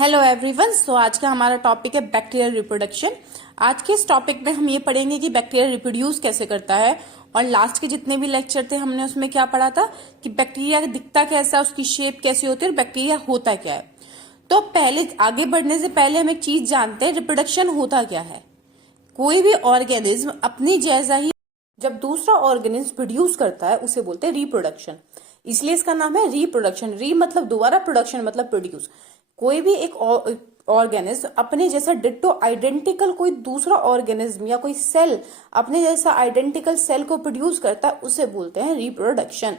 Hello everyone. सो आज का हमारा टॉपिक है बैक्टीरियल रिप्रोडक्शन। आज के इस टॉपिक में हम ये पढ़ेंगे कि बैक्टीरिया रिप्रोड्यूस कैसे करता है। और लास्ट के जितने भी लेक्चर थे हमने उसमें क्या पढ़ा था कि बैक्टीरिया दिखता कैसा है, उसकी शेप कैसी होती है और बैक्टीरिया होता क्या है। तो पहले आगे बढ़ने से पहले हम एक चीज जानते हैं, रिप्रोडक्शन होता क्या है। कोई भी ऑर्गेनिज्म अपनी जैसा ही जब दूसरा ऑर्गेनिज्म प्रोड्यूस करता है उसे बोलते हैं रिप्रोडक्शन। इसलिए इसका नाम है रिप्रोडक्शन। री मतलब दोबारा, प्रोडक्शन मतलब प्रोड्यूस। कोई भी एक ऑर्गेनिज्म अपने जैसा डिट्टो आइडेंटिकल कोई दूसरा ऑर्गेनिज्म या कोई सेल अपने जैसा आइडेंटिकल सेल को प्रोड्यूस करता है उसे बोलते हैं रिप्रोडक्शन।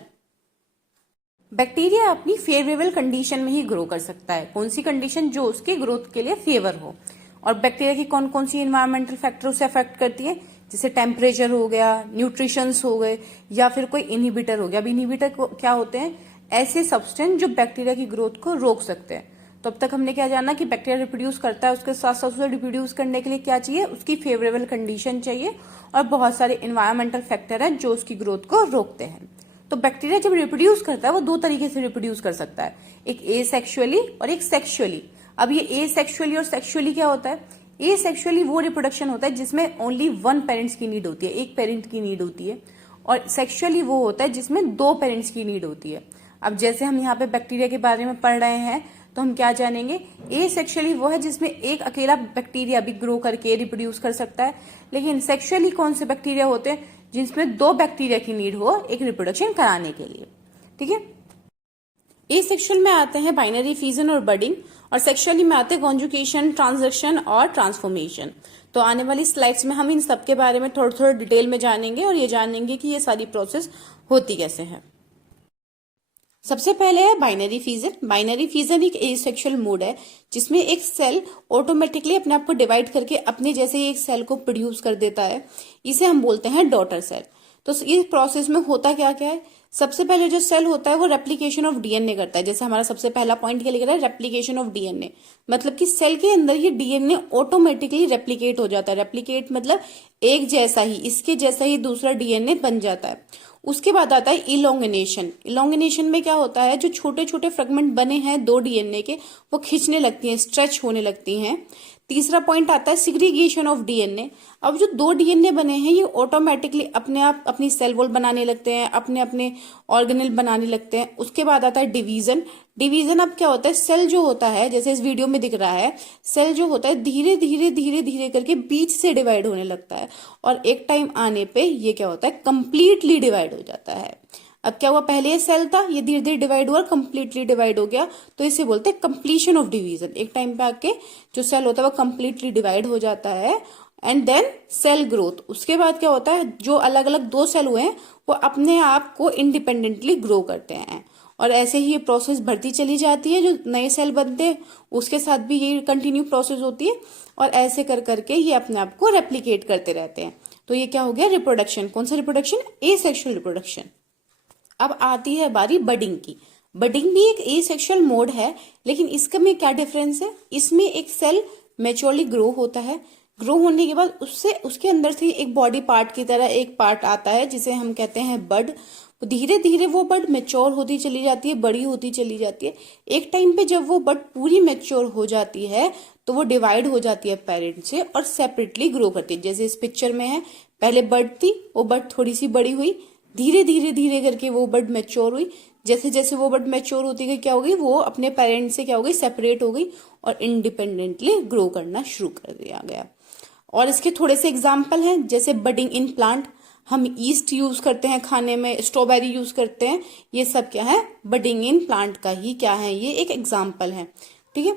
बैक्टीरिया अपनी फेवरेबल कंडीशन में ही ग्रो कर सकता है। कौन सी कंडीशन? जो उसके ग्रोथ के लिए फेवर हो। और बैक्टीरिया की कौन कौन सी एनवायरमेंटल फैक्टर उसे अफेक्ट करती है, जैसे टेम्परेचर हो गया, न्यूट्रिशंस हो गए, या फिर कोई इनहिबिटर हो गया। अब इनहिबिटर क्या होते हैं? ऐसे सब्सटेंस जो बैक्टीरिया की ग्रोथ को रोक सकते हैं। तो अब तक हमने क्या जाना कि बैक्टीरिया रिप्रोड्यूस करता है, उसके साथ साथ उसे रिप्रोड्यूस करने के लिए क्या चाहिए? उसकी फेवरेबल कंडीशन चाहिए और बहुत सारे इन्वायरमेंटल फैक्टर हैं जो उसकी ग्रोथ को रोकते हैं। तो बैक्टीरिया जब रिप्रोड्यूस करता है वो दो तरीके से रिप्रोड्यूस कर सकता है, एक एसेक्सुअली और एक सेक्सुअली। अब ये एसेक्सुअली और सेक्सुअली क्या होता है? एसेक्सुअली वो रिप्रोडक्शन होता है जिसमें ओनली वन पेरेंट्स की नीड होती है, एक पेरेंट की नीड होती है। और सेक्सुअली वो होता है जिसमें दो पेरेंट्स की नीड होती है। अब जैसे हम यहाँ पे बैक्टीरिया के बारे में पढ़ रहे हैं तो हम क्या जानेंगे? एसेक्सुअली वो है जिसमें एक अकेला बैक्टीरिया भी ग्रो करके रिप्रोड्यूस कर सकता है। लेकिन सेक्सुअली कौन से बैक्टीरिया होते हैं? जिसमें दो बैक्टीरिया की नीड हो एक रिप्रोडक्शन कराने के लिए। ठीक है। एसेक्सुअल में आते हैं बाइनरी फ्यूजन और बडिंग, और सेक्सुअली में आते हैं कॉन्जुगेशन, ट्रांजेक्शन और ट्रांसफॉर्मेशन। तो आने वाली स्लाइड्स में हम इन सब के बारे में थोड़ा थोड़ा डिटेल में जानेंगे और ये जानेंगे कि ये सारी प्रोसेस होती कैसे है। सबसे पहले है बाइनरी फ्यूजन। बाइनरी फ्यूजन एक एसेक्सुअल मोड है जिसमें एक सेल ऑटोमेटिकली अपने आप को डिवाइड करके अपने जैसे ही एक सेल को प्रोड्यूस कर देता है। इसे हम बोलते हैं डॉटर सेल। तो इस प्रोसेस में होता क्या क्या है? सबसे पहले जो सेल होता है वो रेप्लिकेशन ऑफ डीएनए करता है। जैसे हमारा सबसे पहला पॉइंट क्या लिख रहा है? Replication of DNA. मतलब कि सेल के अंदर ही डीएनए ऑटोमेटिकली रेप्लिकेट हो जाता है। रेप्लिकेट मतलब एक जैसा ही, इसके जैसा ही दूसरा डीएनए बन जाता है। उसके बाद आता है इलोंगिनेशन। इलोंगिनेशन में क्या होता है? जो छोटे छोटे फ्रेगमेंट बने हैं दो डीएनए के वो खिंचने लगती हैं, स्ट्रेच होने लगती हैं। तीसरा पॉइंट आता है सिग्रीगेशन ऑफ डीएनए। अब जो दो डीएनए बने हैं ये ऑटोमेटिकली अपने आप अपनी सेल वॉल बनाने लगते हैं, अपने अपने ऑर्गेनेल बनाने लगते हैं। उसके बाद आता है डिवीजन। डिवीजन अब क्या होता है? सेल जो होता है, जैसे इस वीडियो में दिख रहा है, सेल जो होता है धीरे धीरे धीरे धीरे करके बीच से डिवाइड होने लगता है और एक टाइम आने पे ये क्या होता है? कंप्लीटली डिवाइड हो जाता है। अब क्या हुआ? पहले ये सेल था, ये धीरे धीरे डिवाइड हुआ, कंप्लीटली डिवाइड हो गया, तो इसे बोलते हैं कंप्लीशन ऑफ डिवीजन। एक टाइम पे आके जो सेल होता है वो कंप्लीटली डिवाइड हो जाता है। And then cell growth. उसके बाद क्या होता है? जो अलग अलग दो सेल हुए हैं वो अपने आप को इंडिपेंडेंटली ग्रो करते हैं और ऐसे ही ये प्रोसेस बढ़ती चली जाती है। जो नए सेल बनते हैं उसके साथ भी ये कंटिन्यू प्रोसेस होती है और ऐसे कर करके ये अपने आप को रेप्लिकेट करते रहते हैं। तो ये क्या हो गया? रिप्रोडक्शन। कौन सा रिप्रोडक्शन? Asexual reproduction. अब आती है बारी बडिंग की। बडिंग भी एक एसेक्सुअल मोड है, लेकिन इसका में क्या डिफरेंस है? इसमें एक सेल मैच्योरली ग्रो होता है। ग्रो होने के बाद उससे उसके अंदर से एक बॉडी पार्ट की तरह एक पार्ट आता है जिसे हम कहते हैं बड। धीरे धीरे वो बड मैच्योर होती चली जाती है, बड़ी होती चली जाती है। एक टाइम पे जब वो बड पूरी मैच्योर हो जाती है तो वो डिवाइड हो जाती है पेरेंट से और सेपरेटली ग्रो करती है। जैसे इस पिक्चर में है, पहले बड थी, वो बड थोड़ी सी बड़ी हुई, धीरे धीरे धीरे करके वो बड मैच्योर हुई। जैसे जैसे वो बड मैच्योर होती गई क्या हो गई? वो अपने पेरेंट से क्या हो गई? सेपरेट हो गई और इंडिपेंडेंटली ग्रो करना शुरू कर दिया गया। और इसके थोड़े से एग्जाम्पल हैं, जैसे बडिंग इन प्लांट। हम ईस्ट यूज करते हैं खाने में, स्ट्रॉबेरी यूज करते हैं, ये सब क्या है? बडिंग इन प्लांट का ही क्या है? ये एक एग्जाम्पल है। ठीक है।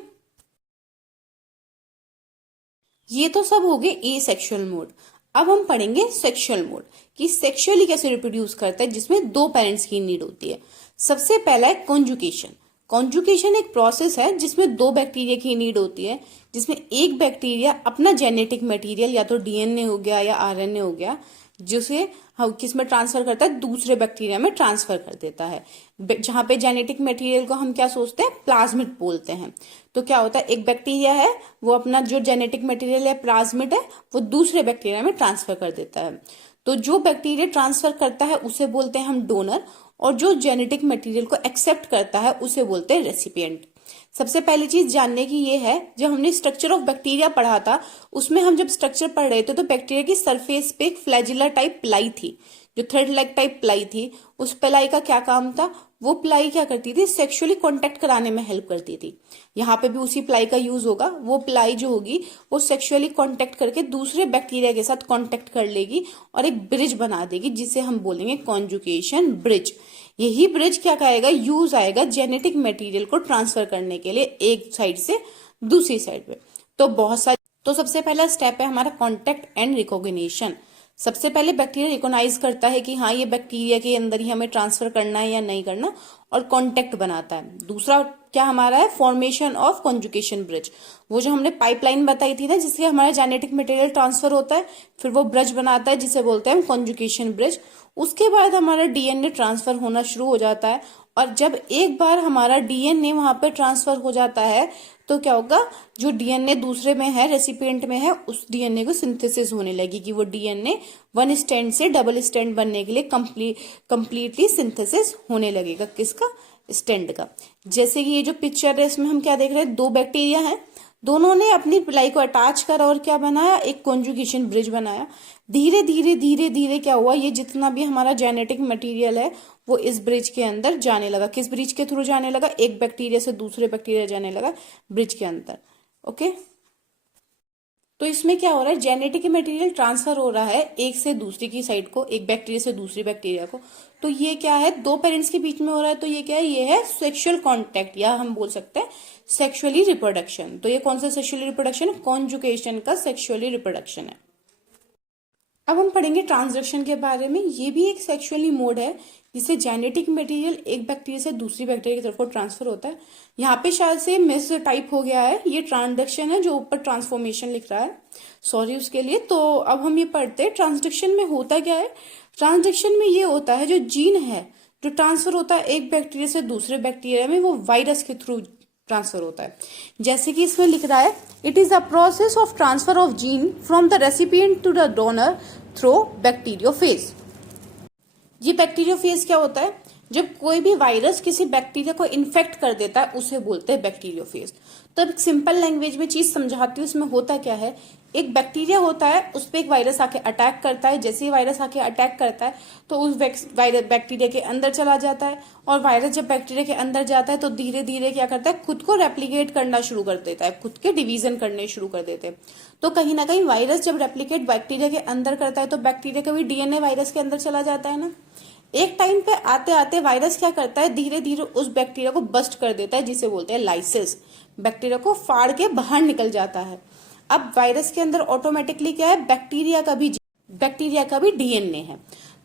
ये तो सब हो गए एसेक्सुअल मोड। अब हम पढ़ेंगे सेक्सुअल मोड कि सेक्सुअली कैसे रिप्रोड्यूस करता है जिसमें दो पेरेंट्स की नीड होती है। सबसे पहला है कॉन्जुगेशन। कॉन्जुगेशन एक प्रोसेस है जिसमें दो बैक्टीरिया की नीड होती है, जिसमें एक बैक्टीरिया अपना जेनेटिक मटेरियल या तो डीएनए हो गया या आरएनए हो गया जिसे हम किस में ट्रांसफर करता है? दूसरे बैक्टीरिया में ट्रांसफर कर देता है। जहां पे जेनेटिक मटेरियल को हम क्या सोचते हैं? प्लाज्मिड बोलते हैं। तो क्या होता है? एक बैक्टीरिया है वो अपना जो जेनेटिक मटेरियल है प्लाज्मिड है वो दूसरे बैक्टीरिया में ट्रांसफर कर देता है। तो जो बैक्टीरिया ट्रांसफर करता है उसे बोलते हैं हम डोनर और जो जेनेटिक मटेरियल को एक्सेप्ट करता है उसे बोलते हैं रेसिपिएंट। सबसे पहली चीज जानने की ये है, जब हमने स्ट्रक्चर ऑफ बैक्टीरिया पढ़ा था उसमें हम जब स्ट्रक्चर पढ़ रहे थे तो बैक्टीरिया की सरफेस पे एक फ्लैजिला टाइप प्लाई थी, जो थ्रेड लाइक टाइप प्लाई थी। उस प्लाई का क्या काम था, वो प्लाई क्या करती थी, सेक्सुअली कांटेक्ट कराने में हेल्प करती थी। यहाँ पे भी उसी प्लाई का यूज होगा। वो प्लाई जो होगी वो सेक्सुअली कांटेक्ट करके दूसरे बैक्टीरिया के साथ कांटेक्ट कर लेगी और एक ब्रिज बना देगी, जिसे हम बोलेंगे कॉन्जुगेशन ब्रिज। यही ब्रिज क्या करेगा, यूज आएगा जेनेटिक मटेरियल को ट्रांसफर करने के लिए एक साइड से दूसरी साइड पे। तो सबसे पहला स्टेप है हमारा कॉन्टेक्ट एंड रिकॉग्निशन। सबसे पहले बैक्टीरिया रिकॉग्नाइज करता है कि हाँ ये बैक्टीरिया के अंदर ही हमें ट्रांसफर करना है या नहीं करना, और कॉन्टेक्ट बनाता है। दूसरा क्या हमारा है, फॉर्मेशन ऑफ कॉन्जुगेशन ब्रिज। वो जो हमने पाइपलाइन बताई थी ना, जिससे हमारा जेनेटिक मटेरियल ट्रांसफर होता है, फिर वो ब्रिज बनाता है जिसे बोलते हैं कॉन्जुगेशन ब्रिज। उसके बाद हमारा डीएनए ट्रांसफर होना शुरू हो जाता है, और जब एक बार हमारा डीएनए वहां पे ट्रांसफर हो जाता है तो क्या होगा, जो डीएनए दूसरे में है, रेसिपिएंट में है, उस डीएनए को सिंथेसिस होने लगेगी। वो डीएनए वन स्टैंड से डबल स्टैंड बनने के लिए कंप्लीटली सिंथेसिस होने लगेगा। किसका, स्टैंड का। जैसे कि ये जो पिक्चर है इसमें हम क्या देख रहे हैं, दो बैक्टीरिया हैं, दोनों ने अपनी प्लाई को अटैच करा और क्या बनाया, एक कॉन्जुगेशन ब्रिज बनाया। धीरे धीरे धीरे धीरे क्या हुआ, ये जितना भी हमारा जेनेटिक मटेरियल है वो इस ब्रिज के अंदर जाने लगा। किस ब्रिज के थ्रू जाने लगा, एक बैक्टीरिया से दूसरे बैक्टीरिया जाने लगा ब्रिज के अंदर। ओके, तो इसमें क्या हो रहा है, जेनेटिक मटेरियल ट्रांसफर हो रहा है एक से दूसरी की साइड को, एक बैक्टीरिया से दूसरी बैक्टीरिया को। तो ये क्या है, दो पेरेंट्स के बीच में हो रहा है। तो ये क्या है, ये है सेक्सुअल कांटेक्ट, या हम बोल सकते हैं सेक्सुअली रिप्रोडक्शन। तो ये कौन सा सेक्सुअली रिप्रोडक्शन है, कॉन्जुगेशन का सेक्सुअली रिप्रोडक्शन है। अब हम पढ़ेंगे ट्रांसडक्शन के बारे में। ये भी एक सेक्सुअली मोड है जिससे जेनेटिक मटेरियल एक बैक्टीरिया से दूसरी बैक्टीरिया की तरफ को ट्रांसफर होता है। यहाँ पे शायद से मिस टाइप हो गया है, ये ट्रांसडक्शन है, जो ऊपर ट्रांसफॉर्मेशन लिख रहा है, सॉरी उसके लिए। तो अब हम ये पढ़ते हैं ट्रांसडक्शन में होता क्या है। ट्रांसडक्शन में ये होता है, जो जीन है जो ट्रांसफर होता है एक बैक्टीरिया से दूसरे बैक्टीरिया में, वो वायरस के थ्रू ट्रांसफर होता है। जैसे कि इसमें लिख रहा है, it is a process of transfer of gene from the recipient to the donor through bacteriophage. ये बैक्टीरियोफेज क्या होता है, जब कोई भी वायरस किसी बैक्टीरिया को इन्फेक्ट कर देता है उसे बोलते हैं बैक्टीरियोफेज। तो अब सिंपल लैंग्वेज में चीज समझाती हूँ। इसमें होता क्या है, एक बैक्टीरिया होता है, उस पर एक वायरस आके अटैक करता है। जैसे ही वायरस आके अटैक करता है तो उस बैक्टीरिया के अंदर चला जाता है, और वायरस जब बैक्टीरिया के अंदर जाता है तो धीरे धीरे क्या करता है, खुद को रेप्लिकेट करना शुरू कर देता है, खुद के डिवीजन करने शुरू कर देते हैं। तो कहीं ना कहीं वायरस जब रेप्लिकेट बैक्टीरिया के अंदर करता है तो बैक्टीरिया का भी डीएनए वायरस के अंदर चला जाता है ना। एक टाइम पे आते आते वायरस क्या करता है, धीरे धीरे उस बैक्टीरिया को बस्ट कर देता है, जिसे बोलते हैं लाइसिस। बैक्टीरिया को फाड़ के बाहर निकल जाता है। अब वायरस के अंदर ऑटोमेटिकली क्या है, बैक्टीरिया का भी डीएनए है।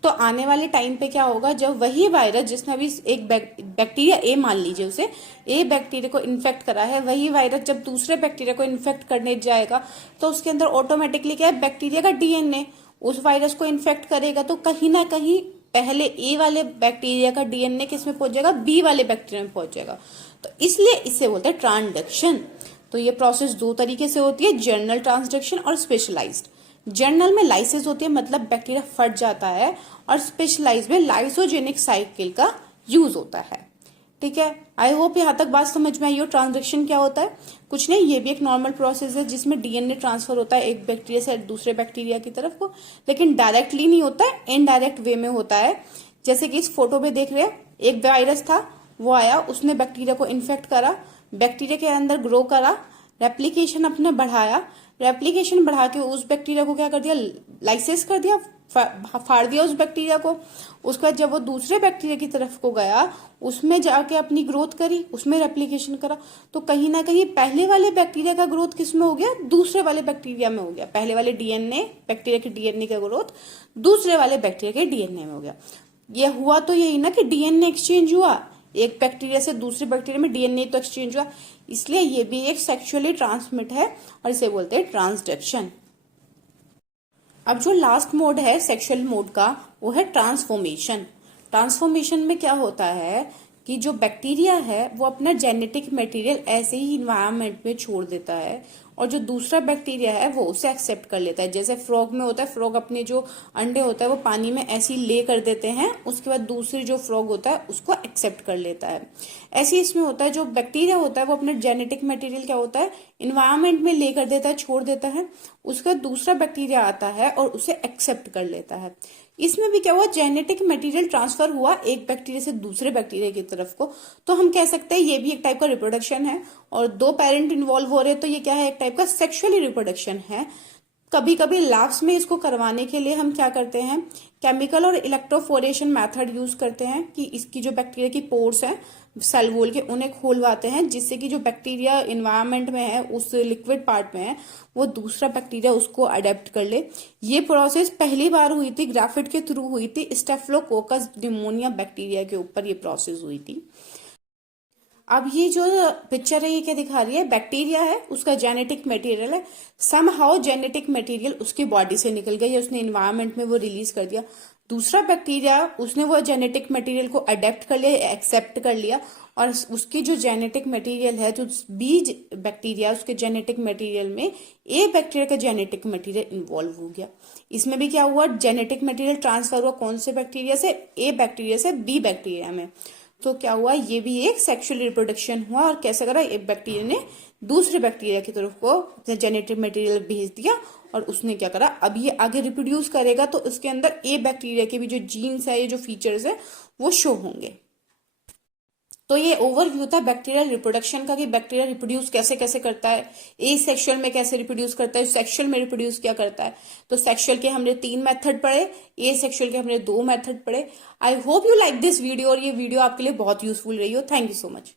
तो आने वाले टाइम पे क्या होगा, जब वही वायरस जिसने अभी एक बैक्टीरिया ए, मान लीजिए उसे ए बैक्टीरिया को इन्फेक्ट करा है, वही वायरस जब दूसरे बैक्टीरिया को इन्फेक्ट करने जाएगा तो उसके अंदर ऑटोमेटिकली क्या है, बैक्टीरिया का डीएनए उस वायरस को इन्फेक्ट करेगा। तो कहीं ना कहीं पहले ए वाले बैक्टीरिया का डीएनए किस में पहुंच जाएगा, बी वाले बैक्टीरिया में पहुंच जाएगा। तो इसलिए इसे बोलते हैं ट्रांसडक्शन। तो ये प्रोसेस दो तरीके से होती है, जर्नल ट्रांसडक्शन और स्पेशलाइज्ड। जर्नल में लाइसिस होती है, मतलब बैक्टीरिया फट जाता है, और स्पेशलाइज में लाइसोजेनिक साइकिल का यूज होता है। ठीक है, आई होप यहाँ तक बात समझ में आई हो। ट्रांसडक्शन क्या होता है, कुछ नहीं, ये भी एक नॉर्मल प्रोसेस है जिसमें डीएनए ट्रांसफर होता है एक बैक्टीरिया से दूसरे बैक्टीरिया की तरफ को, लेकिन डायरेक्टली नहीं होता है, इनडायरेक्ट वे में होता है। जैसे कि इस फोटो में देख रहे हैं, एक वायरस था, वो आया, उसने बैक्टीरिया को इन्फेक्ट करा, बैक्टीरिया के अंदर ग्रो करा, रेप्लिकेशन अपने बढ़ाया, रेप्लिकेशन बढ़ा के उस बैक्टीरिया को क्या कर दिया, लाइसिस कर दिया, फाड़ दिया उस बैक्टीरिया को। उसके बाद जब वो दूसरे बैक्टीरिया की तरफ को गया, उसमें जाके अपनी ग्रोथ करी, उसमें रेप्लिकेशन करा। तो कहीं ना कहीं पहले वाले बैक्टीरिया का ग्रोथ किस में हो गया, दूसरे वाले बैक्टीरिया में हो गया। पहले वाले डीएनए बैक्टीरिया के डीएनए का ग्रोथ दूसरे वाले बैक्टीरिया के डीएनए में हो गया। ये हुआ तो यही ना कि डीएनए एक्सचेंज हुआ, एक बैक्टीरिया से दूसरे बैक्टीरिया में डीएनए तो एक्सचेंज हुआ, इसलिए ये भी एक सेक्सुअली ट्रांसमिट है और इसे बोलते हैं ट्रांसडक्शन। अब जो लास्ट मोड है सेक्सुअल मोड का, वो है ट्रांसफॉर्मेशन। ट्रांसफॉर्मेशन में क्या होता है कि जो बैक्टीरिया है वो अपना जेनेटिक मटेरियल ऐसे ही इन्वायरमेंट में छोड़ देता है और जो दूसरा बैक्टीरिया है वो उसे एक्सेप्ट कर लेता है। जैसे फ्रॉग में होता है, फ्रॉग अपने जो अंडे होता है वो पानी में ऐसे ही ले कर देते हैं, उसके बाद दूसरी जो फ्रॉग होता है उसको एक्सेप्ट कर लेता है। ऐसे ही इसमें होता है, जो बैक्टीरिया होता है वो अपना जेनेटिक मटेरियल क्या होता है इन्वायरमेंट में ले कर देता है, छोड़ देता है, उसका दूसरा बैक्टीरिया आता है और उसे एक्सेप्ट कर लेता है। इसमें भी क्या हुआ, जेनेटिक मटेरियल ट्रांसफर हुआ एक बैक्टीरिया से दूसरे बैक्टीरिया की तरफ को, तो हम कह सकते हैं ये भी एक टाइप का रिप्रोडक्शन है। और दो पेरेंट इन्वॉल्व हो रहे हैं तो ये क्या है, एक टाइप का सेक्सुअली रिप्रोडक्शन है। कभी कभी लैब्स में इसको करवाने के लिए हम क्या करते हैं, केमिकल और इलेक्ट्रोफोरेशन मेथड यूज करते हैं कि इसकी जो बैक्टीरिया की पोर्स हैं सेल वॉल के उन्हें खोलवाते हैं, जिससे कि जो बैक्टीरिया इन्वायरमेंट में है उस लिक्विड पार्ट में है वो दूसरा बैक्टीरिया उसको अडेप्ट कर ले। ये प्रोसेस पहली बार हुई थी ग्राफिट के थ्रू हुई थी, स्टेफिलोकोकस निमोनिया बैक्टीरिया के ऊपर ये प्रोसेस हुई थी। अब ये जो पिक्चर है ये क्या दिखा रही है, बैक्टीरिया है उसका जेनेटिक मटेरियल है, समहाउ जेनेटिक मटेरियल उसकी बॉडी से निकल गया या उसने इन्वायरमेंट में वो रिलीज कर दिया। दूसरा बैक्टीरिया उसने वो जेनेटिक मटेरियल को अडेप्ट कर लिया, एक्सेप्ट कर लिया, और उसकी जो जेनेटिक मटेरियल है, जो बी बैक्टीरिया उसके जेनेटिक मटेरियल में ए बैक्टीरिया का जेनेटिक मटेरियल इन्वॉल्व हो गया। इसमें भी क्या हुआ, जेनेटिक मटेरियल ट्रांसफर हुआ कौन से बैक्टीरिया से, ए बैक्टीरिया से बी बैक्टीरिया में। तो क्या हुआ, ये भी एक सेक्सुअल रिप्रोडक्शन हुआ। और कैसे करा, एक बैक्टीरिया ने दूसरे बैक्टीरिया की तरफ को जेनेटिक मटेरियल भेज दिया और उसने क्या करा, अब ये आगे रिप्रोड्यूस करेगा तो उसके अंदर ए बैक्टीरिया के भी जो जीन्स है, ये जो फीचर्स है वो शो होंगे। तो ये ओवरव्यू था बैक्टीरियल रिप्रोडक्शन का कि बैक्टीरिया रिप्रोड्यूस कैसे कैसे करता है, ए सेक्सुअल में कैसे रिप्रोड्यूस करता है, सेक्सुअल में रिप्रोड्यूस क्या करता है। तो सेक्सुअल के हमने 3 मेथड पढ़े, ए सेक्सुअल के हमने 2 मेथड पढ़े। I hope you like this video और ये वीडियो आपके लिए बहुत यूजफुल रही हो। Thank you so much.